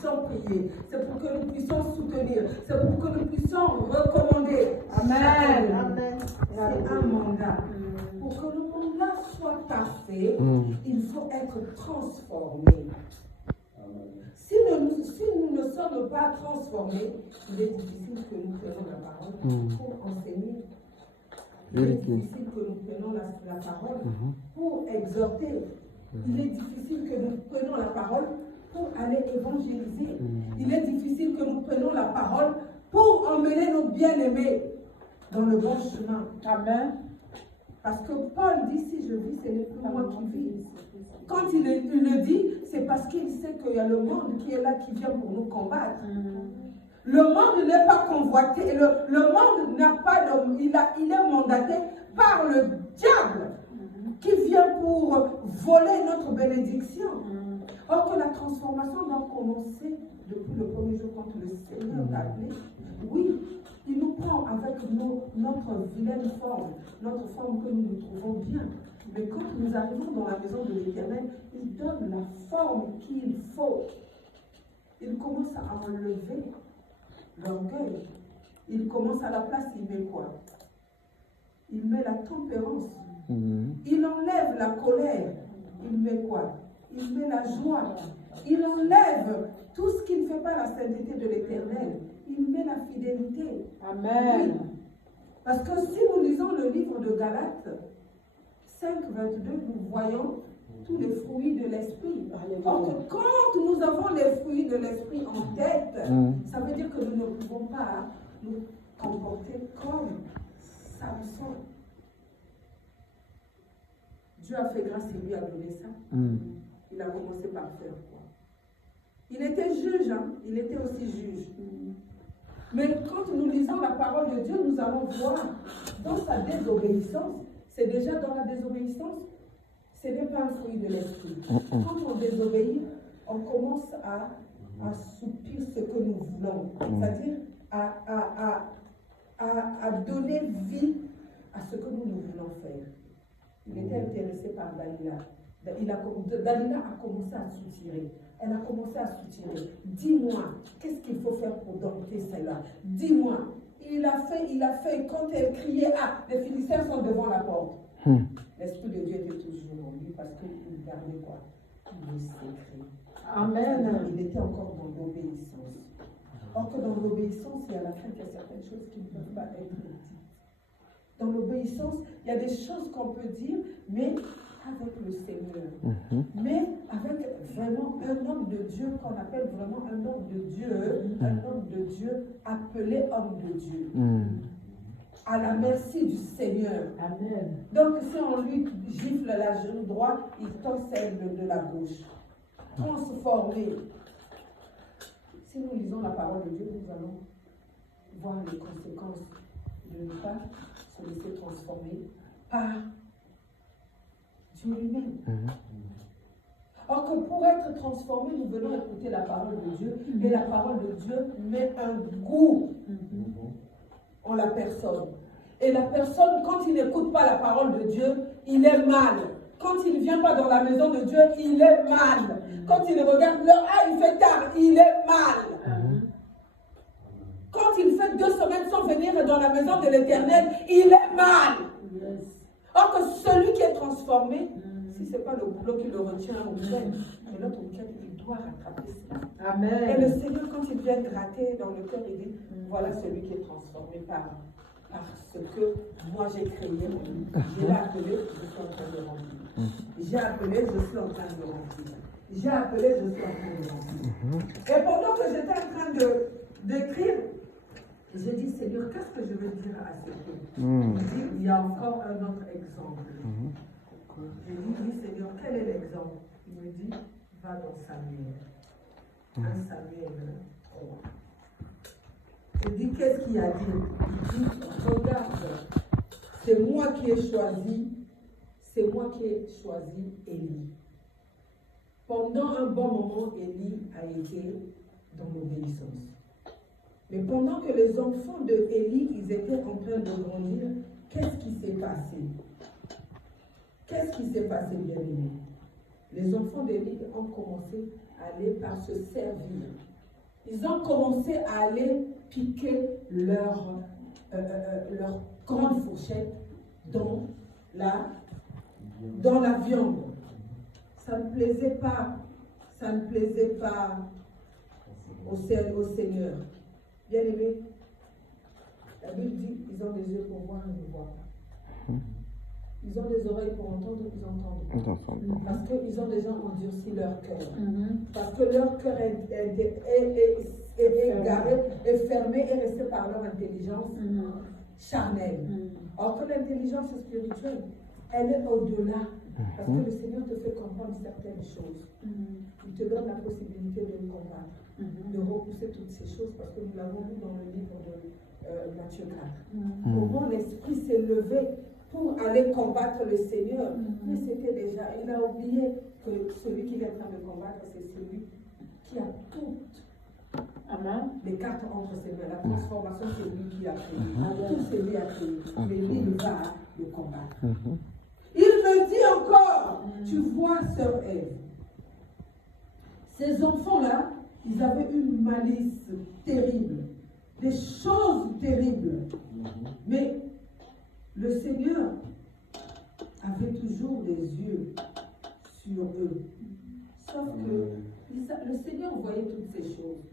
puissions prier, c'est pour que nous puissions soutenir, c'est pour que nous puissions recommander. Amen. Amen. C'est un mandat. Pour que le mandat soit parfait, il faut être transformé. Si nous ne sommes pas transformés, il est difficile que nous prenions la parole pour enseigner. Il est difficile que nous prenions la parole pour exhorter. Il est difficile que nous prenions la parole pour aller évangéliser. Il est difficile que nous prenions la parole pour emmener nos bien-aimés dans le bon chemin. Amen. Parce que Paul dit, si je vis, ce n'est plus moi qui vis. Quand il le dit, c'est parce qu'il sait qu'il y a le monde qui est là, qui vient pour nous combattre. Le monde n'est pas convoité. Le monde n'a pas il est mandaté par le diable qui vient pour voler notre bénédiction. Or que la transformation doit commencer depuis le premier jour quand le Seigneur l'a appelé. Oui, il nous prend avec notre vilaine forme, notre forme que nous nous trouvons bien. Mais quand nous arrivons dans la maison de l'Éternel, il donne la forme qu'il faut. Il commence à enlever l'orgueil. Il commence à la place, il met quoi? Il met la tempérance. Il enlève la colère. Il met quoi? Il met la joie. Il enlève tout ce qui ne fait pas la sainteté de l'Éternel. Il met la fidélité. Amen. Oui. Parce que si nous lisons le livre de Galates 5, 22, nous voyons tous les fruits de l'esprit. Or, quand nous avons les fruits de l'esprit en tête, ça veut dire que nous ne pouvons pas nous comporter comme Samson. Dieu a fait grâce et lui a donné ça. Il a commencé par faire quoi? Il était juge, hein? Il était aussi juge. Mais quand nous lisons la parole de Dieu, nous allons voir dans sa désobéissance. C'est déjà dans la désobéissance, ce n'est pas un fruit de l'esprit. Quand on désobéit, on commence à assoupir ce que nous voulons, c'est-à-dire à donner vie à ce que nous voulons faire. Il était intéressé par Dalila. Dalila a commencé à soutirer. Elle a commencé à soutirer. Dis-moi, qu'est-ce qu'il faut faire pour dompter cela? Dis-moi. Il a fait, quand elle criait, les Philistins sont devant la porte. L'Esprit de Dieu était toujours en lui parce qu'il gardait quoi? Le secret. Amen. Il était encore dans l'obéissance. Or que dans l'obéissance, il y a la crainte, il y a certaines choses qui ne peuvent pas être dites. Dans l'obéissance, il y a des choses qu'on peut dire, mais avec le Seigneur. Mais avec vraiment un homme de Dieu qu'on appelle vraiment un homme de Dieu, un homme de Dieu appelé homme de Dieu. À la merci du Seigneur. Amen. Donc si on lui gifle la genou droit, il tombe celle de la gauche. Transformé. Si nous lisons la parole de Dieu, nous allons voir les conséquences de ne pas se laisser transformer par Dieu lui-même. Or que pour être transformé, nous venons écouter la parole de Dieu, et la parole de Dieu met un goût en la personne. Et la personne, quand il n'écoute pas la parole de Dieu, il est mal. Quand il ne vient pas dans la maison de Dieu, il est mal. Quand il regarde l'heure, il fait tard, il est mal. Quand il fait 2 semaines sans venir dans la maison de l'Éternel, il est mal. Or que celui qui est transformé, si ce n'est pas le boulot qui le retient au week-end, mais l'autre week-end, il doit rattraper cela. Amen. Et le Seigneur, quand il vient gratter dans le cœur, il dit, voilà celui qui est transformé par ce que moi j'ai créé. Je l'ai appelé, je suis en train de remplir. J'ai appelé, je suis en train de remplir. J'ai appelé, je suis en train de remplir. Et pendant que j'étais en train d'écrire, j'ai dit, Seigneur, qu'est-ce que je vais dire à ce peuple? Il y a encore un autre exemple. J'ai dit, oui, Seigneur, quel est l'exemple? Il me dit, va dans Samuel. 1 Samuel 3. Je dis, qu'est-ce qu'il a dit? Il dit, regarde, c'est moi qui ai choisi Élie. Pendant un bon moment, Élie a été dans l'obéissance. Mais pendant que les enfants de Élie, ils étaient en train de grandir, qu'est-ce qui s'est passé? Qu'est-ce qui s'est passé, bien aimé? Les enfants d'Élie ont commencé à aller par se servir ils ont commencé à aller piquer leur grande fourchette dans la viande. Ça ne plaisait pas au Seigneur. Bien aimé, la Bible dit ils ont des yeux pour voir, ils ne voient pas. Ils ont des oreilles pour entendre, ils entendent. Parce qu'ils ont déjà endurci leur cœur. Parce que leur cœur est égaré, est fermé, est resté par leur intelligence charnelle. Or que l'intelligence spirituelle, elle est au-delà. Parce que le Seigneur te fait comprendre certaines choses. Il te donne la possibilité de le combattre, de repousser toutes ces choses, parce que nous l'avons vu dans le livre de Matthieu 4. Comment l'Esprit s'est levé pour aller combattre le Seigneur, mais c'était déjà, il a oublié que celui qu'il est en train de combattre, c'est celui qui a toutes les cartes entre ses mains. La transformation, c'est lui qui a créé. Tout c'est lui a créé. Mais lui, il va le combattre. Il me dit encore, tu vois, sœur Ève, ces enfants-là, ils avaient une malice terrible, des choses terribles. Mais le Seigneur avait toujours des yeux sur eux. Sauf que le Seigneur voyait toutes ces choses.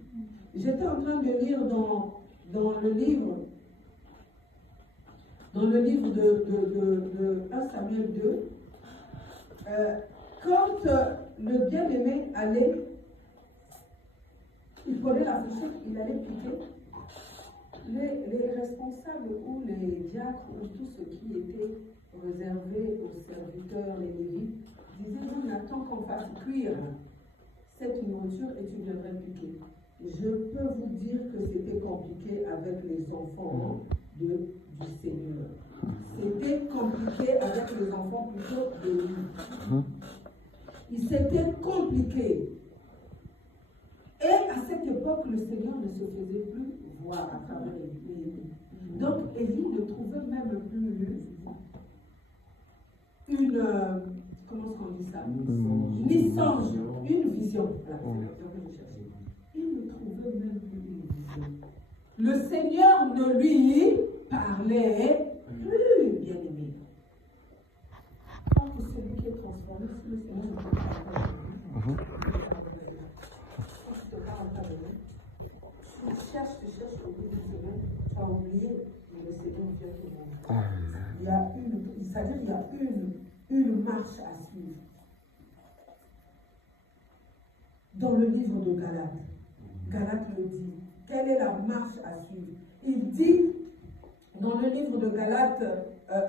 J'étais en train de lire dans le livre de 1 Samuel 2, quand le bien-aimé allait, il prenait la fourchette, il allait piquer, les responsables ou les diacres ou tout ce qui était réservé aux serviteurs, les lévites, disaient non, attends qu'on fasse cuire cette nourriture et tu viendrais piquer. Je peux vous dire que c'était compliqué avec les enfants du Seigneur. C'était compliqué avec les enfants plutôt de lui. C'était compliqué. Et à cette époque, le Seigneur ne se faisait plus voir à travers Élie. Donc Élie ne trouvait même plus une, comment est-ce qu'on dit ça? Ni songe, une vision. Voilà, c'est la vision que je cherchais. Il ne trouvait même plus une vision. Le Seigneur ne lui parlait plus, bien-aimé. Quand celui qui est transformé, c'est le Seigneur ne peut pas tu cherches au bout d'une semaine, tu as oublié, mais le Seigneur vient te montrer. Il y a une marche à suivre. Dans le livre de Galates, Galates le dit. Quelle est la marche à suivre? Il dit, dans le livre de Galates, en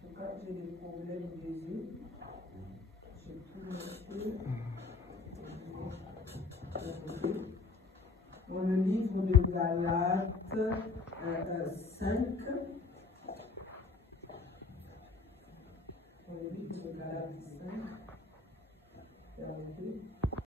tout cas, j'ai des problèmes des yeux. Dans le livre de Galates 5,